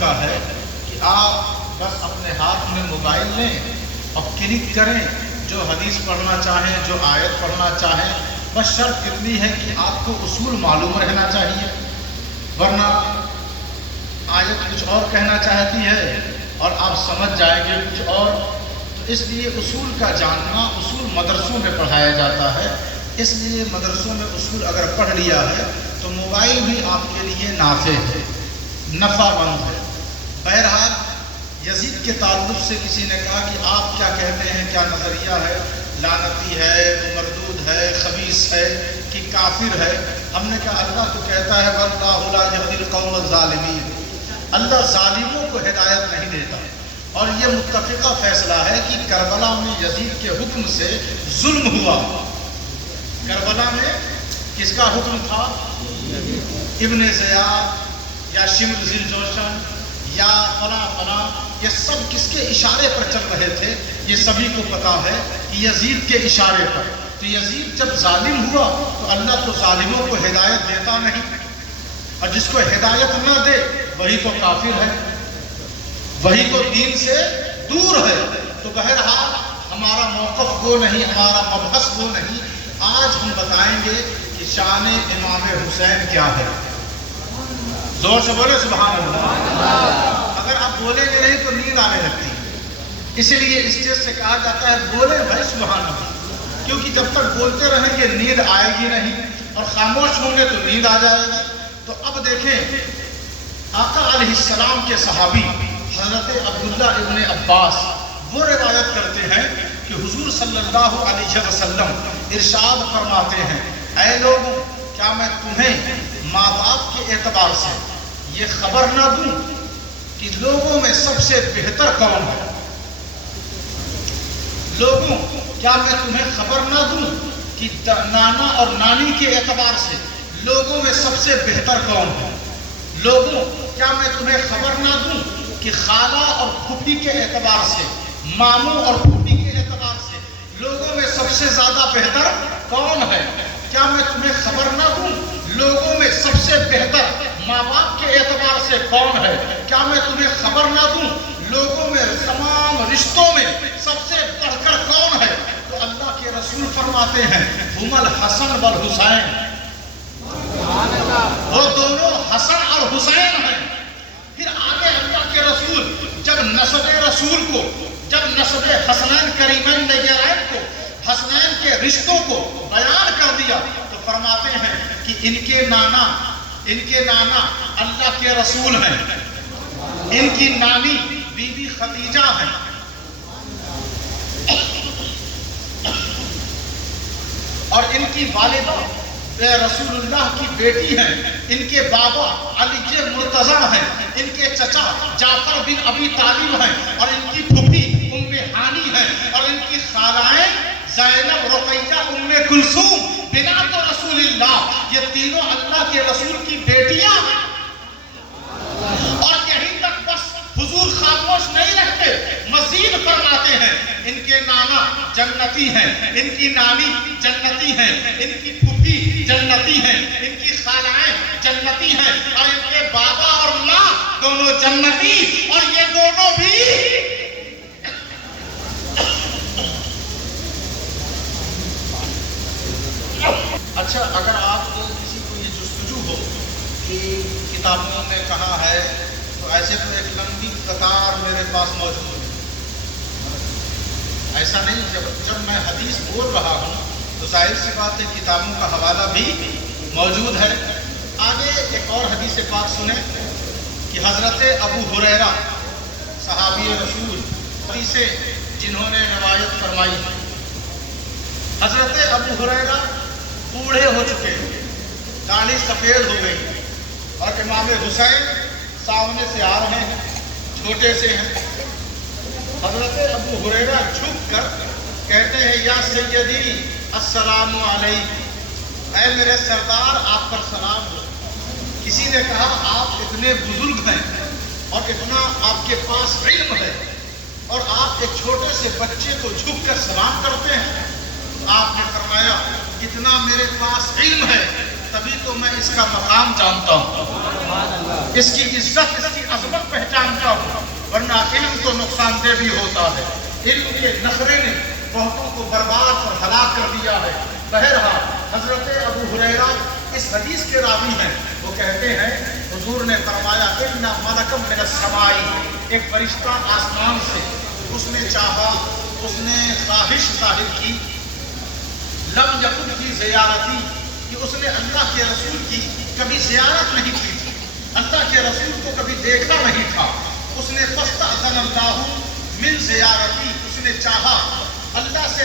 طریقہ ہے کہ آپ بس اپنے ہاتھ میں موبائل لیں اور کلک کریں، جو حدیث پڑھنا چاہیں، جو آیت پڑھنا چاہیں، بس شرط اتنی ہے کہ آپ کو اصول معلوم رہنا چاہیے، ورنہ آیت کچھ اور کہنا چاہتی ہے اور آپ سمجھ جائیں گے کچھ اور۔ تو اس لیے اصول کا جاننا، اصول مدرسوں میں پڑھایا جاتا ہے، اس لیے مدرسوں میں اصول اگر پڑھ لیا ہے تو موبائل بھی آپ کے لیے نافع ہے، نفع مند ہے۔ بہرحال یزید کے تعلق سے کسی نے کہا کہ آپ کیا کہتے ہیں، کیا نظریہ ہے، لعنتی ہے، مردود ہے، خبیث ہے کہ کافر ہے؟ ہم نے کہا اللہ تو کہتا ہے وَاللَّهُ لَا يَهْدِي الْقَوْمَ الظَّالِمِينَ، اللہ ظالموں کو ہدایت نہیں دیتا۔ اور یہ متفقہ فیصلہ ہے کہ کربلا میں یزید کے حکم سے ظلم ہوا۔ کربلا میں کس کا حکم تھا؟ ابن زیاد یا شمر ذی الجوشن یا فلاں فلاں، یہ سب کس کے اشارے پر چل رہے تھے؟ یہ سبھی کو پتا ہے کہ یزید کے اشارے پر۔ تو یزید جب ظالم ہوا تو اللہ تو ظالموں کو ہدایت دیتا نہیں، اور جس کو ہدایت نہ دے وہی تو کافر ہے، وہی تو دین سے دور ہے۔ تو بہرحال ہمارا موقف وہ نہیں، ہمارا مبحث وہ نہیں۔ آج ہم بتائیں گے کہ شان امام حسین کیا ہے۔ زور سے بولے سبحان اللہ۔ اگر آپ بولیں گے نہیں تو نیند آنے لگتی ہے، اسی لیے اسٹیج سے کہا جاتا ہے بولے بھائی سبحان اللہ، کیونکہ جب تک بولتے رہیں گے نیند آئے گی نہیں، اور خاموش ہوں گے تو نیند آ جائے گی۔ تو اب دیکھیں، آقا علیہ السلام کے صحابی حضرت عبداللہ ابن عباس وہ روایت کرتے ہیں کہ حضور صلی اللہ علیہ وسلم ارشاد فرماتے ہیں، اے لوگوں، کیا میں تمہیں ماں باپ کے اعتبار سے یہ خبر نہ دوں کہ لوگوں میں سب سے بہتر کون ہے؟ لوگوں، کیا میں تمہیں خبر نہ دوں کہ نانا اور نانی کے اعتبار سے لوگوں میں سب سے بہتر کون ہے؟ لوگوں، کیا میں تمہیں خبر نہ دوں کہ خالہ اور پھوپھی کے اعتبار سے، ماموں اور پھوپھی کے اعتبار سے لوگوں میں سب سے زیادہ بہتر کون ہے؟ کیا میں تمہیں خبر نہ دوں لوگوں میں سب سے بہتر ماں باپ کے اعتبار سے کون ہے؟ کیا میں تمہیں خبر نہ دوں لوگوں میں تمام رشتوں میں سب سے بڑھ کر کون ہے؟ تو اللہ کے رسول فرماتے ہیں ہم الحسن والحسین، وہ دونوں حسن اور حسین ہیں۔ پھر آگے اللہ کے رسول جب نسب رسول کو، جب نسب حسنین کریمین نیرین کو، حسنین کے رشتوں کو بیان کر دیا تو فرماتے ہیں کہ ان کے نانا اللہ کے رسول ہیں، ان کی نانی بی بی خدیجہ ہیں، اور ان کی والدہ رسول اللہ کی بیٹی ہیں، ان کے بابا علی مرتضیٰ ہیں، ان کے چچا جعفر بن ابی طالب ہیں، اور ان کی پھوپھی ام ہانی ہیں، اور ان کی خالائیں زینب، رقیہ، ام کلثوم بنات رسول اللہ، یہ تینوں اللہ کے رسول کی بیٹیاں ہیں۔ اور یہیں تک بس حضور خاموش نہیں رہتے، مزید فرماتے ہیں ان کے نانا جنتی ہیں، ان کی نانی جنتی ہیں، ان کی پھوپھی جنتی ہیں، ان کی خالائیں جنتی ہیں، اور ان کے بابا اور ماں دونوں جنتی، اور یہ دونوں بھی اچھا، اگر آپ کو کسی کو یہ جستجو ہو کہ کتابوں میں کہا ہے تو ایسے تو ایک لمبی قطار میرے پاس موجود ہے۔ ایسا نہیں، جب میں حدیث بول رہا ہوں تو ظاہر سی بات ہے کتابوں کا حوالہ بھی موجود ہے۔ آگے ایک اور حدیث پاک سنیں کہ حضرت ابو ہریرہ صحابی رسول حدیثیں جنہوں نے روایت فرمائی ہے، حضرت ابو ہریرہ بوڑھے ہو چکے ہیں، داڑھی سفید ہو گئی، اور امام حسین سامنے سے آ رہے ہیں، چھوٹے سے ہیں۔ حضرت ابو ہریرہ جھک کر کہتے ہیں یا سیدی السلام علیکم، اے میرے سردار آپ پر سلام ہو۔ کسی نے کہا آپ اتنے بزرگ ہیں اور اتنا آپ کے پاس علم ہے اور آپ ایک چھوٹے سے بچے کو جھک کر سلام کرتے ہیں؟ آپ نے فرمایا اتنا میرے پاس علم ہے تبھی تو میں اس کا مقام جانتا ہوں، اس کی عزت، اس کی عظمت پہچان علم کے نخرے نے بہتوں کو برباد اور ہلاک کر دیا ہے۔ بہرحال حضرت ابو ہریرہ اس حدیث کے راوی ہیں، وہ کہتے ہیں حضور نے فرمایا ان ملکم من السماء، ایک فرشتہ آسمان سے، اس نے چاہا، اس نے خواہش ظاہر کی، لم یکن کی زیارتی، کہ اس نے اللہ کے رسول کی کبھی زیارت نہیں کی تھی، اللہ کے رسول کو کبھی دیکھا نہیں تھا۔ اس نے فاستأذن اللہ من زیارتی، اس نے چاہا، اللہ سے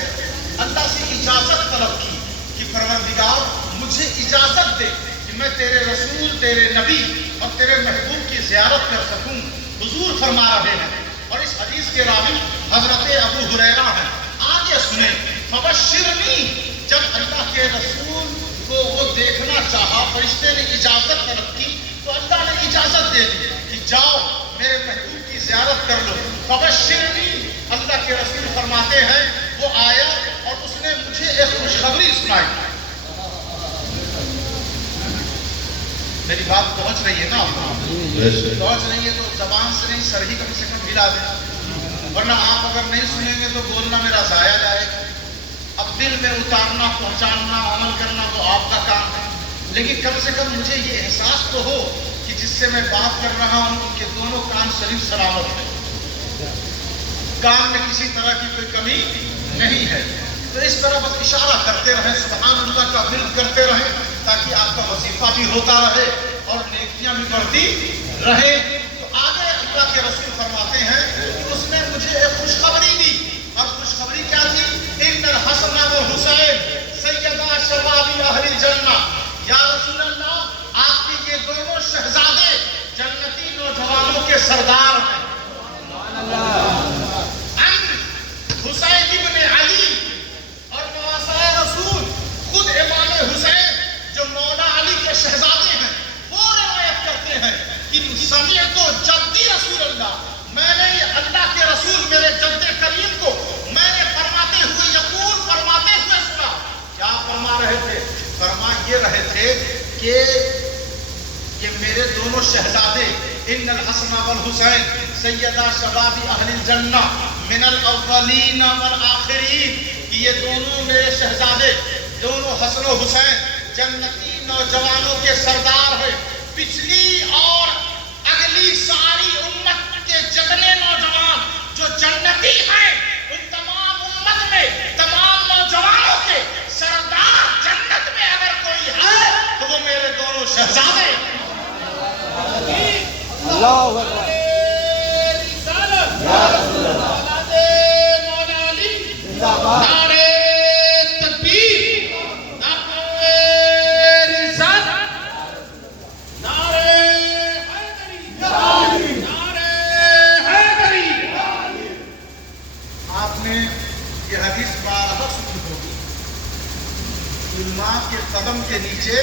اجازت طلب کی کہ پروردگار مجھے اجازت دے کہ میں تیرے رسول، تیرے نبی اور تیرے محبوب کی زیارت کر سکوں۔ حضور فرما رہے ہیں، اور اس حدیث کے راوی حضرت ابو ہریرہ ہیں۔ آگے سنیں، فبشرنی، جب اللہ کے رسول کو وہ دیکھنا چاہا، فرشتے نے اجازت طلب کی تو اللہ نے اجازت دے دی کہ جاؤ میرے محبوب کی زیارت کر لو۔ فبشرنی، اللہ کے رسول فرماتے ہیں وہ آیا اور اس نے مجھے ایک خوشخبری سنائی۔ میری بات پہنچ رہی ہے نا؟ پہنچ رہی ہے تو زبان سے نہیں، سر ہی کم سے کم ہلا دیں، ورنہ آپ اگر نہیں سنیں گے تو بولنا میرا ضائع جائے گا۔ اب دل میں اتارنا، پہنچانا، عمل کرنا تو آپ کا کام ہے، لیکن کم سے کم مجھے یہ احساس تو ہو کہ جس سے میں بات کر رہا ہوں کہ دونوں کان شریف سلامت ہیں، کان میں کسی طرح کی کوئی کمی نہیں ہے۔ تو اس طرح بس اشارہ کرتے رہیں، سبحان اللہ کا ورد کرتے رہیں، تاکہ آپ کا وظیفہ بھی ہوتا رہے اور نیکیاں بھی بڑھتی رہے۔ تو آگے اللہ کے رسول فرماتے ہیں کہ اس نے مجھے ایک خوشخبری دی، اور خوشخبری کیا تھی؟ ان الحسن والحسین سیدا شباب اہل الجنہ، یا رسول اللہ آپ کے یہ دونوں شہزادے جنتی نوجوانوں کے سردار ہیں۔ حسین ابن علی، اور نواسۂ رسول خود امام حسین جو مولا علی کے شہزادے ہیں، وہ روایت کرتے ہیں کہ سمعت جدی رسول اللہ، میں نے اللہ کے رسول میرے جد کریم کو میں نے فرماتے ہوئے یقول، فرماتے ہوئے سنا۔ کیا فرما رہے تھے؟ فرما یہ رہے تھے کہ میرے دونوں شہزادے ان الحسن والحسین سیدہ شباب اہل الجنہ من الاولین والآخرین، کہ یہ دونوں میرے شہزادے، دونوں حسن و حسین جنتی نوجوانوں کے سردار ہیں۔ پچھلی اور اگلی ساری امت کے جتنے نوجوان جو جنتی ہیں، ان تمام امت میں تمام نوجوانوں کے سردار جنت میں اگر کوئی ہے تو وہ میرے دونوں شہزادے۔ اللہ اکبر، یا رسول اللہ، مولا علی زندہ باد، نعرے تکبیر، نعرے رسالت، نعرے حیدری، نعرے حیدری۔ آپ نے یہ حدیث بارہا سنی ہوگی، علماء کے قدم کے نیچے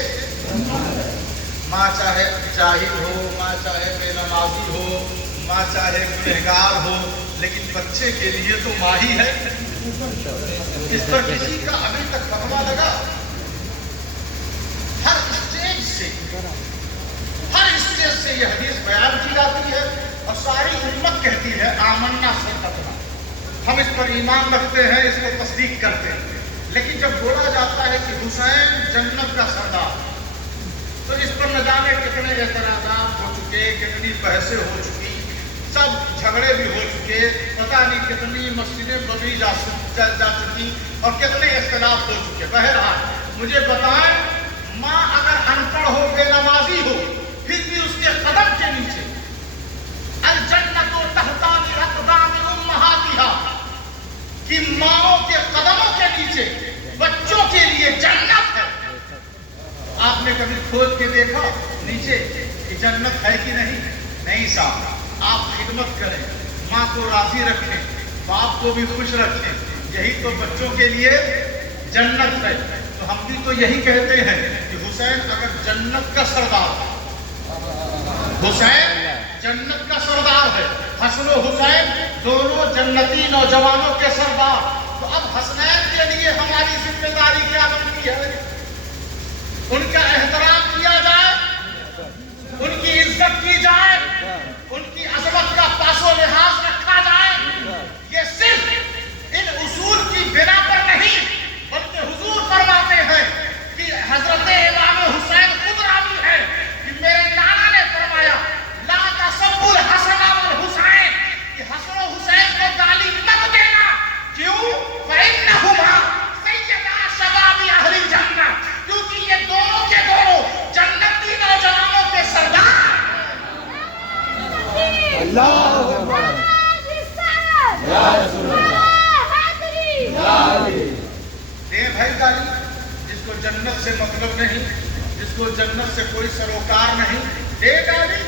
ماں چاہے جاہل ہو، ماں چاہے بے نمازی ہو، ماں چاہے گنہگار ہو، لیکن بچے کے لیے تو ماں ہی ہے۔ اس پر کسی کا ابھی تک فتویٰ لگا؟ ہر اسٹیج سے یہ حدیث بیان کی جاتی ہے اور ساری امت کہتی ہے آمنا صدقنا، ہم اس پر ایمان رکھتے ہیں، اس کو تصدیق کرتے ہیں۔ لیکن جب بولا جاتا ہے کہ حسین جنت کا سردار، تو اس پر نہ جانے کتنے اعتراضات ہو چکے، کتنی بحثیں ہو چکی، سب جھگڑے بھی ہو چکے، پتہ نہیں کتنی مسجدیں بدلی جا چکی اور کتنے اختلاف ہو چکے۔ بہرحال مجھے بتائیں، ماں اگر ان پڑھ ہو، بے نمازی ہو، پھر بھی اس کے قدم کے نیچے الجنت تحت اقدام امہاتها، کہ ماؤں کے قدموں کے نیچے بچوں کے لیے جنت ہے۔ آپ نے کبھی کھود کے دیکھا نیچے کہ جنت ہے کہ نہیں؟ نہیں صاحب، آپ خدمت کریں، ماں کو راضی رکھیں، باپ کو بھی خوش رکھیں، یہی تو بچوں کے لیے جنت ہے۔ تو ہم بھی تو یہی کہتے ہیں کہ حسین اگر جنت کا سردار ہے، حسین جنت کا سردار ہے، حسن و حسین دونوں جنتی نوجوانوں کے سردار، تو اب حسنین کے لیے ہماری ذمہ داری کیا بنتی ہے؟ ان کا احترام کیا جائے، ان کی عزت کی جائے، ان کی عظمت کا پاس و لحاظ رکھا جائے۔ یہ صرف اللہ اکبر یا رسول اللہ یا علی. دے بھائی گالی جس کو جنت سے مطلب نہیں، جس کو جنت سے کوئی سروکار نہیں، دے گالی.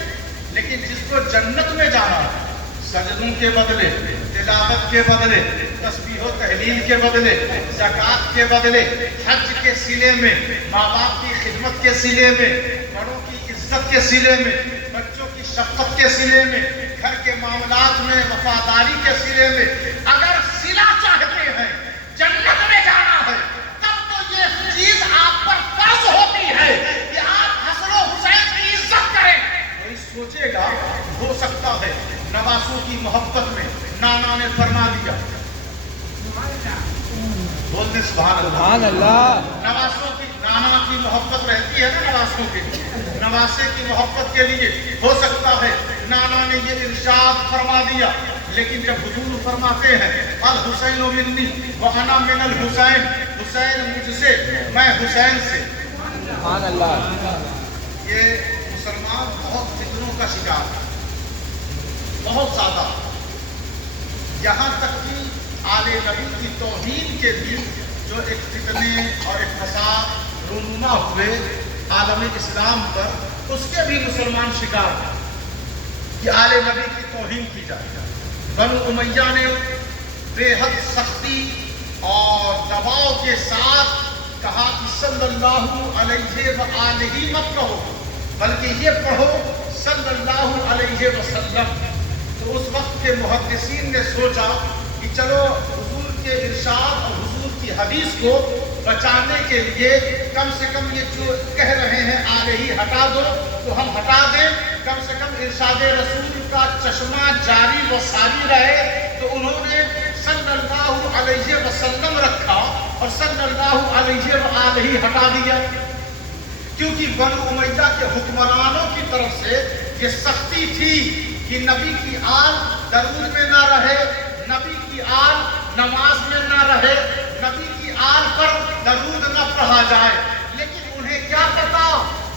لیکن جس کو جنت میں جانا ہے، سجدوں کے بدلے، تلاوت کے بدلے، تسبیح و تحلیل کے بدلے، زکوٰۃ کے بدلے، حج کے صلے میں، ماں باپ کی خدمت کے صلے میں، بڑوں کی عزت کے صلے میں، بچوں کی شفقت کے صلے میں، گھر کے معاملات میں وفاداری کے صلے میں اگر صلہ چاہتے ہیں، جنت میں جانا ہے، تب تو یہ چیز آپ پر فرض ہوتی ہے کہ آپ حسن و حسین کی عزت کریں. کوئی سوچے گا ہو سکتا ہے نواسوں کی محبت میں نانا نے فرما دیا، بولتے سبحان اللہ. سبحان اللہ. نواسوں کی، نانا کی محبت رہتی ہے نا نواسوں کی، نواسے کی محبت کے لیے ہو سکتا ہے نانا نے یہ ارشاد فرما دیا. لیکن جب حضور فرماتے ہیں الحسین منی وانا من الحسین، حسین مجھ سے میں حسین سے، سبحان اللہ. یہ مسلمان بہت فتنوں کا شکار ہے، بہت زیادہ. یہاں تک کہ آل نبی کی توہین کے بھی جو ایک فتنے اور ایک فساد رونما ہوئے عالم اسلام پر، اس کے بھی مسلمان شکار ہیں کہ آل نبی کی توہین کی جائے. بنو امیہ نے بے حد سختی اور دباؤ کے ساتھ کہا کہ صلی اللہ علیہ وآلہ مت کہو، بلکہ یہ پڑھو صلی اللہ علیہ وسلم. تو اس وقت کے محدثین نے سوچا کہ چلو حضور کے ارشاد اور حضور کی حدیث کو بچانے کے لیے کم سے کم یہ جو کہہ رہے ہیں آلہی ہٹا دو تو ہم ہٹا دیں، کم سے کم ارشاد رسول کا چشمہ جاری و ساری رہے. تو انہوں نے صلی اللہ علیہ وسلم رکھا اور صلی اللہ علیہ وآلہ ہٹا دیا. کیونکہ بنو امیہ کے حکمرانوں کی طرف سے یہ سختی تھی کہ نبی کی آل درود میں نہ رہے، نبی کی آل نماز میں نہ رہے، نبی کی آل پر درود نہ پڑھا جائے. لیکن انہیں کیا پتا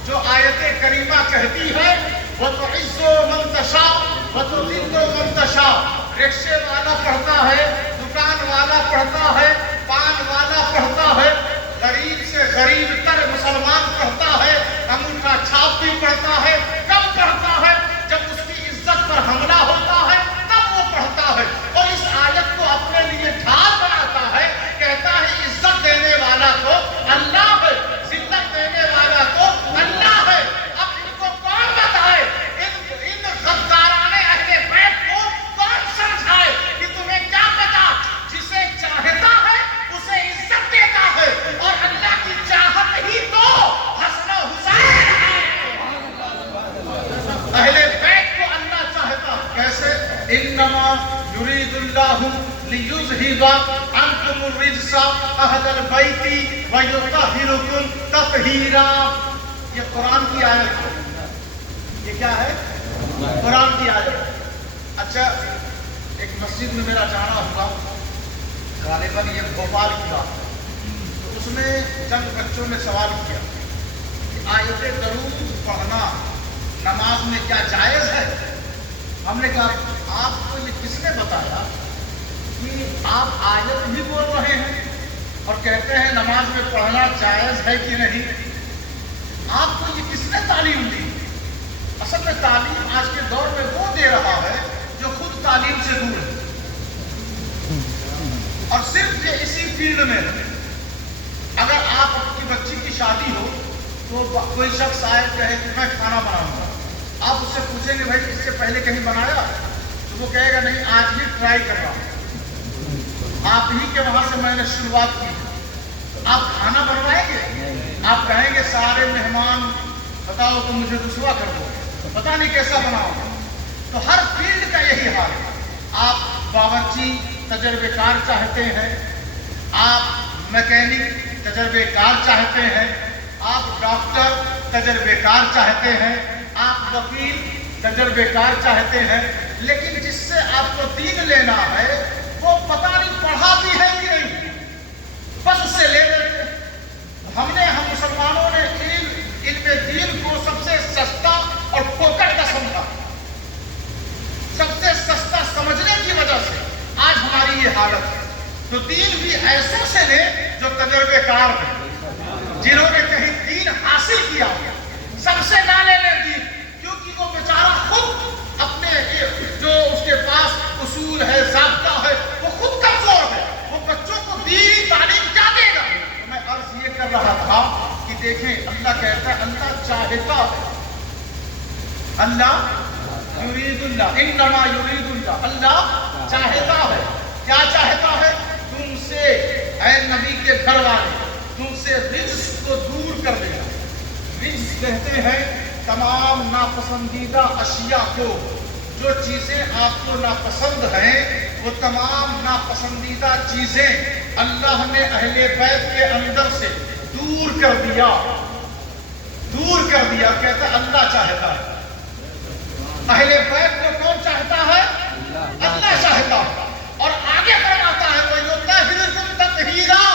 جو آیت کریمہ کہتی ہے وَتُعِزُّ مَن تَشَاءُ وَتُذِلُّ مَن تَشَاءُ. رکشے والا پڑھتا ہے، دکان والا پڑھتا ہے، پان والا پڑھتا ہے، غریب سے غریب تر مسلمان پڑھتا ہے، انگوٹھا چھاپ بھی پڑھتا ہے. کب پڑھتا ہے؟ جب اس کی عزت پر حملہ ہوتا ہے تب وہ پڑھتا ہے. اور اس آیت کو اپنے لیے ڈھال بناتا ہے، کہتا ہے عزت دینے والا تو اللہ ہے، ذلت دینے والا تو اللہ ہے. اب ان کو کون بتائے، ان غدارانے اہل بیت کو کون سمجھائے کہ تمہیں کیا پتا، جسے چاہتا ہے اسے عزت دیتا ہے، اور اللہ کی چاہت ہی تو حسن و حسین ہے. اہل بیت کو اللہ چاہتا کیسے؟ انما یرید اللہ لیذہب عنکم الرجس اہل البیت ویطہرکم تطہیرا. یہ قرآن کی آیت ہے. یہ کیا ہے؟ قرآن کی آیت. اچھا، ایک مسجد میں میرا جانا ہوا، غالباً یہ بھوپال کی بات ہے. تو اس میں چند بچوں نے سوال کیا کہ آیت درود پڑھنا نماز میں کیا جائز ہے؟ ہم نے کہا آپ کو یہ کس نے بتایا کہ آپ آیت بھی بول رہے ہیں اور کہتے ہیں نماز میں پڑھنا جائز ہے کہ نہیں؟ آپ کو یہ کس نے تعلیم دی؟ اصل میں تعلیم آج کے دور میں وہ دے رہا ہے جو خود تعلیم سے دور ہے. اور صرف یہ اسی فیلڈ میں اگر آپ کی بچی کی شادی ہو تو کوئی شخص آئے کہے کہ میں کھانا بناؤں گا، آپ اس سے پوچھیں گے بھائی اس سے پہلے کہیں بنایا؟ تو وہ کہے گا نہیں، آج ہی ٹرائی کر رہا ہوں. آپ ہی کے وہاں سے میں نے شروعات کی. آپ کھانا بنوائیں گے؟ آپ کہیں گے سارے مہمان بتاؤ تو مجھے رسوا کر دو، پتہ نہیں کیسا بناؤں گا. تو ہر فیلڈ کا یہی حال ہے. آپ باورچی تجربے کار چاہتے ہیں، آپ میکینک تجربے کار چاہتے ہیں، آپ ڈاکٹر تجربے کار چاہتے ہیں، آپ وکیل تجربے کار چاہتے ہیں. لیکن جس سے آپ کو دین لینا ہے وہ پتہ نہیں پڑھا بھی ہے کہ نہیں، بس اس سے لے لیتے. ہم مسلمانوں نے علم دین کو سب سے سستا اور پھوکٹ کا سمجھا. حالت ہے. تو دین بھی ایسوں سے لے جو تجربے کار ہیں, جنہوں نے کہیں دین حاصل کیا. سب سے نہ لے لیں دین, کیونکہ وہ بیچارہ خود اپنے جو اس کے پاس اصول ہے, ضابطہ ہے, وہ خود کمزور ہے. وہ بچوں کو دینی تعلیم کیا دے گا؟ میں عرض یہ کر رہا تھا کہ دیکھیں, اللہ کہتا ہے اللہ چاہتا ہے, اللہ یرید اللہ, انما یرید اللہ, اللہ چاہتا ہے. کیا چاہتا ہے؟ تم سے اے نبی کے گھر والے, تم سے رجس کو دور کر دے گا. رجس کہتے ہیں تمام ناپسندیدہ اشیاء کو. جو چیزیں آپ کو ناپسند ہیں وہ تمام ناپسندیدہ چیزیں اللہ نے اہل بیت کے اندر سے دور کر دیا, دور کر دیا. کہتا ہے اللہ چاہتا ہے. اہل بیت کو کون چاہتا ہے؟ اللہ چاہتا ہے. اور آگے فرماتا ہے وَيُطَهِّرُكُمْ تَطْهِيرًا,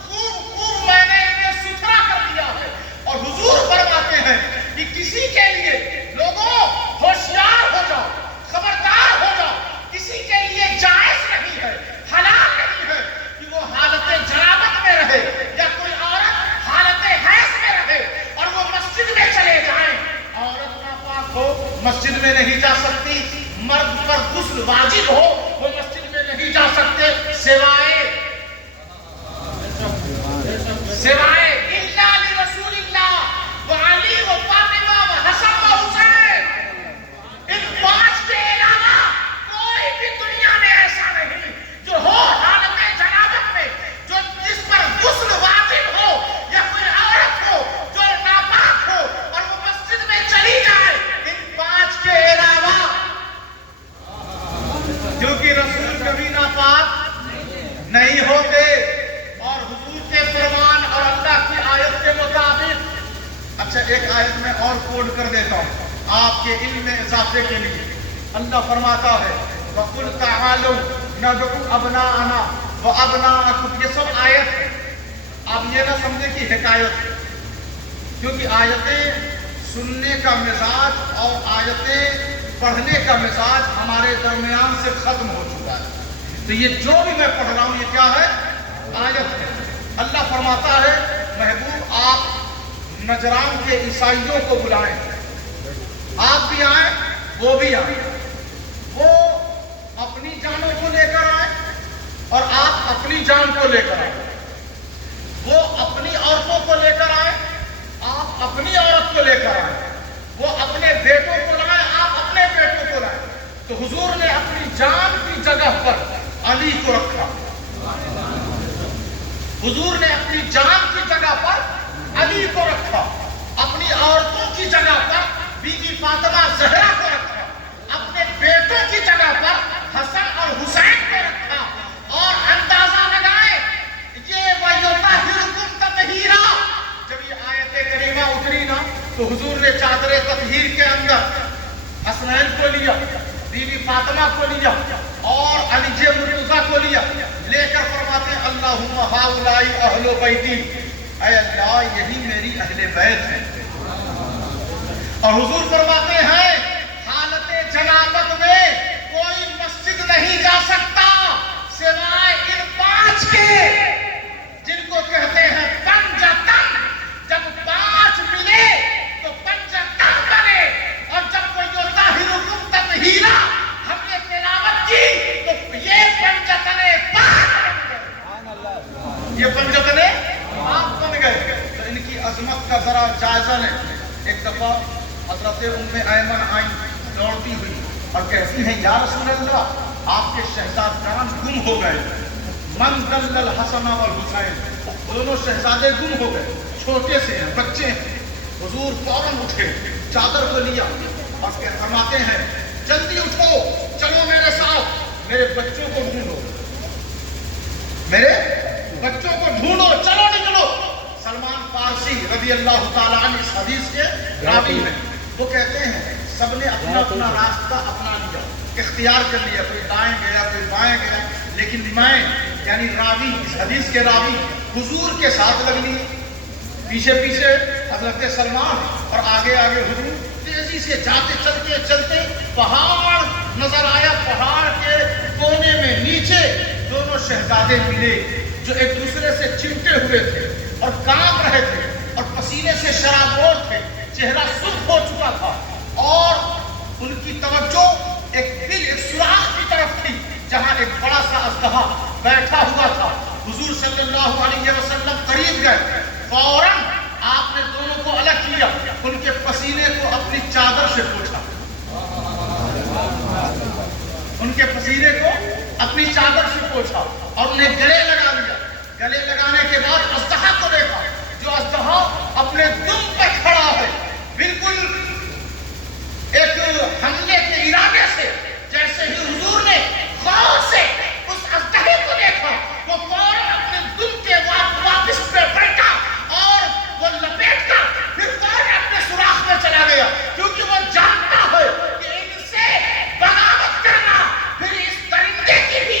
خوب میں نے انہیں ستھرا کر دیا ہے. اور حضور فرماتے ہیں کہ کسی کے لیے, لوگوں ہوشیار ہو جاؤ, خبردار ہو جاؤ, کسی کے لیے جائز نہیں ہے, حلال نہیں ہے کہ وہ حالت جنابت میں رہے یا کوئی عورت حالت حیض میں رہے اور وہ مسجد میں چلے جائیں. عورت ناپاک ہو مسجد میں نہیں جا سکتی, مرد پر غسل واجب ہو وہ مسجد میں نہیں جا سکتے, سوائے الا لرسول اللہ وعلی و فاطمہ و حسن و حسین. ان 5 کے علاوہ کوئی بھی دنیا میں ایسا نہیں جو ہو حالت جنابت میں, جو جس پر غسل واجب ہو یا کوئی عورت ہو جو ناپاک ہو اور وہ مسجد میں چلی جائے. ان 5 کے علاوہ, کیونکہ رسول کبھی ناپاک نہیں ہوتے. اور حضور کے فرمان اور اللہ کی آیت کے مطابق, اچھا ایک آیت میں اور کوڈ کر دیتا ہوں آپ کے علم میں اضافے کے لیے. اللہ فرماتا ہے وَقُلْ تَعَالُوا نَدْعُ أَبْنَاءَنَا وَأَبْنَاءَكُمْ. یہ سب آیت ہے, آپ یہ نہ سمجھیں کہ حکایت ہے, کیونکہ آیتیں سننے کا مزاج اور آیتیں پڑھنے کا مزاج ہمارے درمیان سے ختم ہو چکا ہے. تو یہ جو بھی میں پڑھ رہا ہوں یہ کیا ہے؟ آیت ہے. اللہ فرماتا ہے محبوب آپ نجران کے عیسائیوں کو بلائیں, آپ بھی آئیں وہ بھی آئیں. وہ اپنی جانوں کو لے کر آئیں اور آپ اپنی جان کو لے کر آئیں. وہ اپنی عورتوں کو لے کر آئیں, آپ اپنی عورت کو لے کر آئیں. وہ اپنے بیٹوں کو لائیں, آپ اپنے بیٹوں کو لائیں. تو حضور نے اپنی جان کی جگہ پر علی کو رکھا. حضور نے اپنی جان کی جگہ پر علی کو رکھا, اپنی عورتوں کی جگہ پر بی بی فاطمہ زہرا کو رکھا, اپنے بیٹوں کی جگہ پر حسن اور حسین کو رکھا. اور اندازہ لگائیں یہ وَيُطَهِّرُكُمْ تَطْهِيرًا, جب یہ آیت کریمہ اتری نا تو حضور نے چادر تطہیر کے اندر حسنین کو لیا, بی بی فاطمہ کو لیا اور علی مرتضیٰ کو لیا, لے کر فرماتے ہیں اللہم ہؤلاء اہل بیتی, اے اللہ یہی میری اہل بیت ہیں. اور حضور فرماتے ہیں حالت جنابت میں کوئی مسجد نہیں جا سکتا سوائے ان 5 کے, جن کو کہتے ہیں پنجتن. جب 5 ملے تو پنجتن بنے. اور جب کوئی یطہرکم تطہیرا ہم نے تلاوت کی تو یہ پنجتنے پاک بن گئے, یہ پنجتنے پاک بن گئے. تو ان کی عظمت کا ذرا جائزہ لیں. ایک دفعہ حضرت ام ایمن آئیں دوڑتی ہوئی اور کہتی ہیں یا رسول اللہ آپ کے شہزادگان گم ہو گئے. من دل الحسن والحسین, دونوں شہزادے گم ہو گئے, چھوٹے سے ہیں, بچے ہیں. حضور فوراً اٹھے, چادر کو لیا اور فرماتے ہیں جلدی اٹھو, چلو میرے ساتھ, میرے بچوں کو ڈھونڈو, میرے بچوں کو ڈھونڈو, چلو نکلو. سلمان فارسی رضی اللہ تعالیٰ عنہ اس حدیث کے راوی ہیں. وہ کہتے ہیں سب نے اپنا اپنا راستہ اپنا لیا, اختیار کر لیا, کوئی دائیں گیا کوئی بائیں گیا, لیکن میں یعنی راوی, اس حدیث کے راوی حضور کے ساتھ لگ لیے, پیچھے پیچھے حضرت سلمان اور آگے آگے حضور. تیزی سے جاتے چلتے چلتے پہاڑ نظر آیا, پہاڑ کے کونے میں نیچے شہزادے ملے جو ایک دوسرے سے چمٹے ہوئے تھے اور کانپ رہے تھے اور پسینے سے شرابور تھے، چہرہ سرخ ہو چکا تھا اور ان کی توجہ ایک سوراخ کی طرف تھی جہاں ایک بڑا سا اژدہا بیٹھا ہوا تھا۔ حضور صلی اللہ علیہ وسلم قریب گئے، فوراً آپ نے دونوں کو الگ کیا، ان کے پسینے کو اپنی چادر سے پوچھا، ان کے پسینے کو اپنی چادر سے پوچھا اور انہیں گلے لگا لیا۔ گلے لگانے کے بعد اژدہا کو دیکھا، جو اژدہا اپنے دم پہ کھڑا ہے، بالکل ایک حملے کے ارادے سے۔ جیسے ہی حضور نے غور سے اس اژدہے کو دیکھا، وہ فوراً اپنے دم کے واپس پہ بیٹھا اور وہ لپیٹ کر پھر فوراً اپنے سوراخ میں چلا گیا، کیونکہ وہ جانتا ہے کہ ان سے بغاوت کرنا پھر اس درندے کی بھی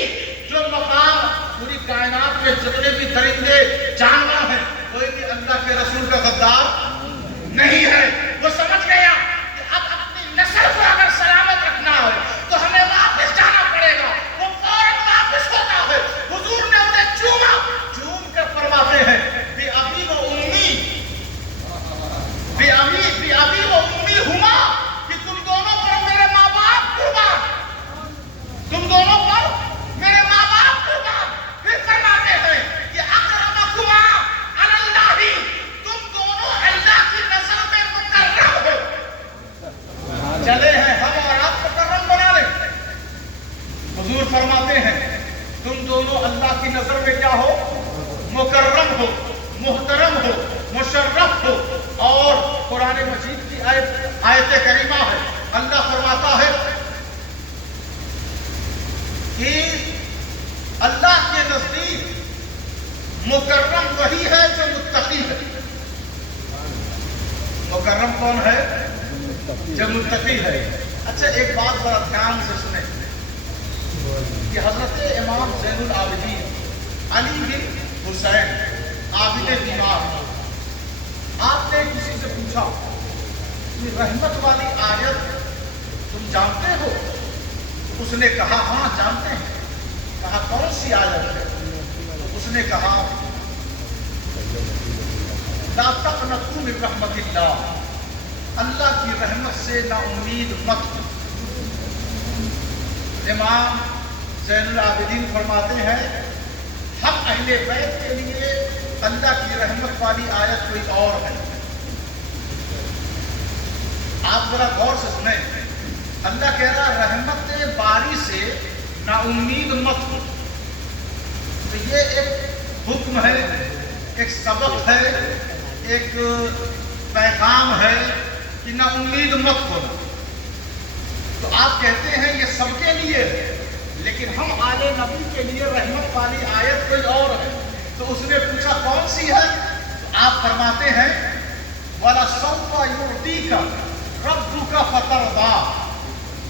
جو مقام پوری کائنات میں جتنے بھی درندے جانور ہیں، کوئی بھی اللہ کے رسول کا غدار نہیں ہے۔ وہ سمجھ گیا کہ اب اپنی نسل کو اگر سلامت رکھنا ہے تو ہمیں واپس جانا پڑے گا۔ وہ فوراً واپس ہوتا ہے، حضور نے انہیں چوما، چوم کر فرماتے ہیں بی ابی و امی، بی ابی و امی ہما، کہ تم دونوں پر میرے ماں باپ قربان، تم دونوں پر میرے ماں باپ قربان۔ پھر فرماتے ہیں کہ اکرمکما علی اللہ، تم دونوں اللہ کی نظر میں مکرم ہو۔ چلے ہیں ہم اور آپ مکرم بنا لیں۔ حضور فرماتے ہیں تم دونوں اللہ کی نظر میں کیا ہو؟ مکرم ہو، محترم ہو، مشرف ہو۔ اور قرآن مجید کی آیت کریمہ ہے، اللہ فرماتا ہے کہ اللہ کے نزدیک مکرم وہی ہے جو متقی ہے۔ مکرم کون ہے؟ جو متقی ہے۔ اچھا ایک بات ذرا دھیان سے سنیں کہ حضرت امام زین العابدین علی بن حسین عابد بیمار، آپ نے کسی سے پوچھا کہ رحمت والی آیت تم جانتے ہو؟ اس نے کہا ہاں جانتے ہیں۔ کہا کون سی آیت ہے؟ تو اس نے کہا لا تقنطوا من رحمت اللہ، اللہ کی رحمت سے نا امید مت ہو۔ امام زین العابدین فرماتے ہیں ہم اہل بیت کے لیے اللہ کی رحمت والی آیت کوئی اور ہے۔ آپ ذرا غور سے سنیں، اللہ کہہ رہا رحمت باری سے نا امید مت ہو۔ تو یہ ایک حکم ہے، ایک سبق ہے، ایک پیغام ہے کہ نا امید مت ہونا۔ تو آپ کہتے ہیں یہ سب کے لیے ہے، لیکن ہم آل نبی کے لیے رحمت والی آیت کوئی اور ہے۔ تو اس نے پوچھا کون سی ہے؟ تو آپ فرماتے ہیں وَلَسَوْفَ يُعْطِيكَ رَبُّكَ فَتَرْضَىٰ،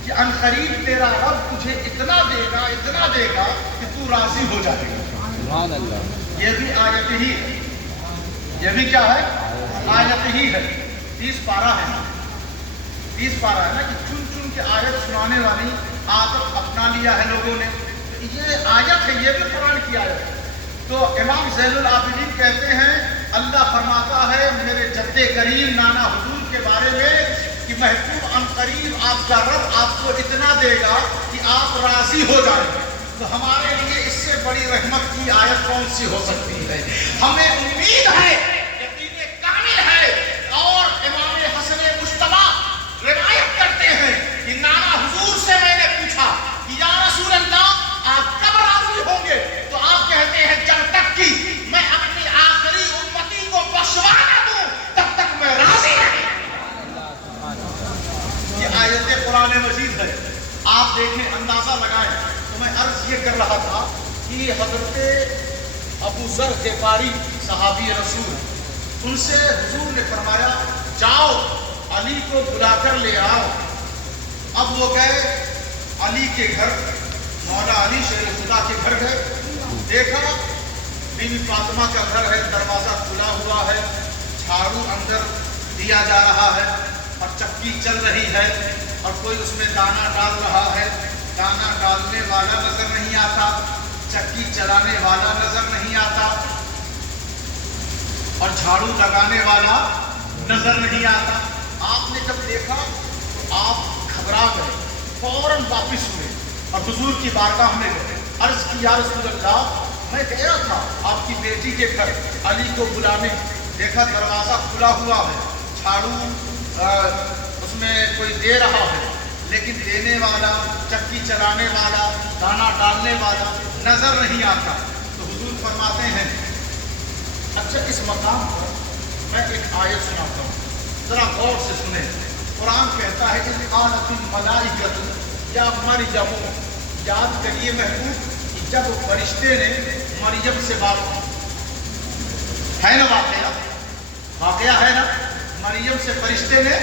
کہ عنقریب تیرا رب تجھے اتنا دے گا کہ تو راضی ہو جائے گا۔ سبحان اللہ۔ یہ بھی آیت ہی ہے، یہ بھی کیا ہے؟ آیت ہی ہے۔ 30 پارہ ہے نا، 30 پارہ ہے نا کہ چن چن کے آیت سنانے والی عادت اپنا لیا ہے لوگوں نے۔ یہ آیت ہے، یہ بھی قرآن کی آیت ہے۔ تو امام زین العابدین کہتے ہیں اللہ فرماتا ہے میرے جد کریم نانا حضور کے بارے میں کہ محبوب عنقریب آپ کا رب آپ کو اتنا دے گا کہ آپ راضی ہو جائیں گے۔ تو ہمارے لیے اس سے بڑی رحمت کی آیت کون سی ہو سکتی ہے؟ ہمیں امید ہے، یقین کامل ہے۔ اور امام حسن مجتبیٰ روایت کرتے ہیں کہ نانا حضور سے میں نے پوچھا کہ یا رسول اللہ آپ کب راضی ہوں گے؟ تو آپ کہتے ہیں جب تک کہ میں اپنی آخری امتی کو بخشوا نہ دوں تب تک میں راضی نہیں۔ یہ آیت قرآن مجید ہے، آپ دیکھیں، اندازہ لگائیں۔ تو میں عرض یہ کر رہا تھا کہ حضرت ابو ذر غفاری صحابی رسول، ان سے حضور نے فرمایا جاؤ علی کو بلا کر لے آؤ۔ اب وہ گئے علی کے گھر، مولا علی شیر خدا کے گھر گئے، دیکھا بی بی فاطمہ کا گھر ہے، دروازہ کھلا ہوا ہے، جھاڑو اندر دیا جا رہا ہے اور چکی چل رہی ہے اور کوئی اس میں دانا ڈال رہا ہے، دانا ڈالنے والا نظر نہیں آتا، چکی چلانے والا نظر نہیں آتا اور جھاڑو لگانے والا نظر نہیں آتا. آپ نے جب دیکھا تو آپ گھبرا گئے, فوراً واپس ہوئے اور حضور کی بارگاہ میں گئے. عرض کی یا رسول اللہ, میں گیا تھا آپ کی بیٹی کے گھر علی کو بلانے, دیکھا دروازہ کھلا ہوا ہے, جھاڑو اس میں کوئی دے رہا ہے, لیکن دینے والا, چکی چلانے والا, دانا ڈالنے والا نظر نہیں آتا. تو حضور فرماتے ہیں اچھا اس مقام پر میں ایک آیت سناتا ہوں, ذرا غور سے سنیں. قرآن کہتا ہے اذ قالت الملائکۃ یا مریم, یاد کریے محبوب جب فرشتے نے مریم سے بات کی, ہے نا واقعہ ہے نا, مریم سے فرشتے نے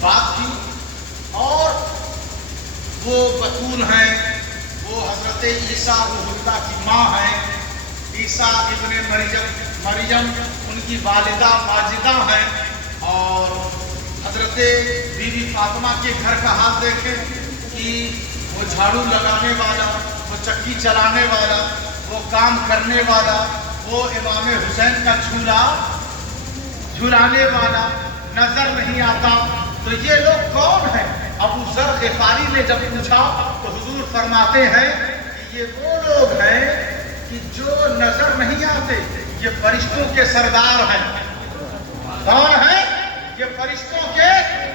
بات کی اور وہ بطول ہیں, وہ حضرت عیسیٰ روح اللہ کی ماں ہیں, عیسیٰ ابن مریم ان کی والدہ ماجدہ ہیں, اور حضرت بی بی فاطمہ کے گھر کا حال دیکھیں کہ وہ جھاڑو لگانے والا, وہ چکی چلانے والا, وہ کام کرنے والا, وہ امام حسین کا جھولانے والا نظر نہیں آتا. تو یہ لوگ کون ہیں؟ ابو ذر غفاری نے جب پوچھا تو حضور فرماتے ہیں کہ یہ وہ لوگ ہیں کہ جو نظر نہیں آتے, یہ فرشتوں کے سردار ہیں. کون ہیں؟ یہ فرشتوں کے